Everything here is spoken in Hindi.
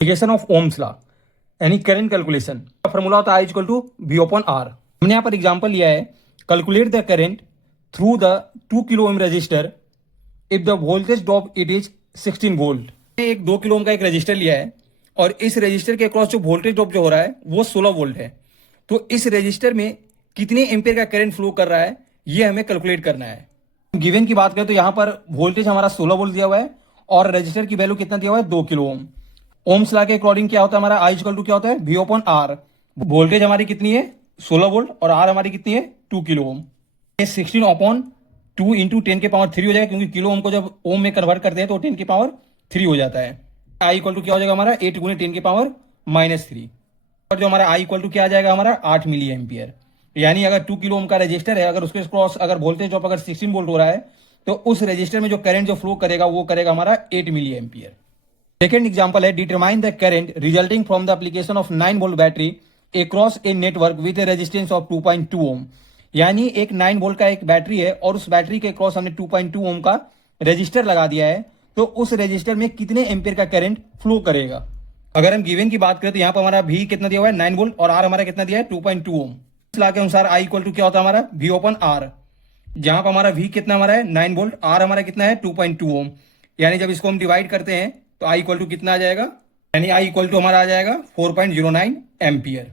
एप्लीकेशन ऑफ ओम्स लॉ यानी करंट कैलकुलेशन का फॉर्मूला होता है I equal to V upon R। हमने यहाँ पर एग्जांपल लिया है, calculate the current through the 2 kilo ohm resistor if the voltage drop it is 16 volt. एक 2 किलो ओम का एक रजिस्टर लिया है और इस रजिस्टर के अक्रॉस जो वोल्टेज ड्रॉप जो हो रहा है वो 16 वोल्ट है। तो इस रजिस्टर में कितने एम्पियर का करंट फ्लो कर रहा है ये हमें कैलकुलेट करना है। गिवन की बात करें तो यहाँ पर वोल्टेज हमारा 16 वोल्ट दिया हुआ है और रजिस्टर की वैल्यू कितना दिया हुआ है 2 किलो ओम। ओम्स लॉ के अकॉर्डिंग क्या होता है हमारा I इक्वल टू क्या होता है V अपॉन R। वोल्टेज हमारी कितनी है 16 वोल्ट और R हमारी कितनी है 2 किलो ओम। 16 अपॉन 2 इंटू 10 के पावर 3 हो जाएगा, क्योंकि किलो ओम को जब ओम में कन्वर्ट करते हैं तो 10 के पावर 3 हो जाता है। I इक्वल टू क्या हो जाएगा हमारा 8 गुने 10 के पावर -3। और जो हमारा I इक्वल टू क्या आ जाएगा हमारा 8 मिली एम्पियर। यानी अगर 2 किलो ओम का रजिस्टर है, अगर उसके क्रॉस अगर वोल्टेज ड्रॉप अगर 16 वोल्ट हो रहा है तो उस रजिस्टर में जो करंट जो फ्लो करेगा वो करेगा हमारा 8 मिली एम्पियर। सेकेंड एग्जाम्पल है, determine the current resulting from the application of 9 volt battery across a network with A resistance of 2.2 ओम। यानी एक 9 वोल्ट का एक बैटरी है और उस बैटरी के क्रॉस हमने 2.2 ओम का रजिस्टर लगा दिया है, तो उस रजिस्टर में कितने एम्पियर का करंट फ्लो करेगा। अगर हम गिवन की बात करें तो यहाँ पर हमारा V कितना दिया हुआ है 9 वोल्ट और R हमारा कितना दिया है 2.2 ओम। इस लॉ के अनुसार I इक्वल टू क्या होता है हमारा V ओपन R, जहां पर हमारा V कितना हमारा है 9 वोल्ट, R हमारा कितना है 2.2 ओम। यानी जब इसको हम डिवाइड करते हैं तो I इक्वल टू कितना आ जाएगा, यानी I इक्वल टू हमारा आ जाएगा 4.09 एम्पियर।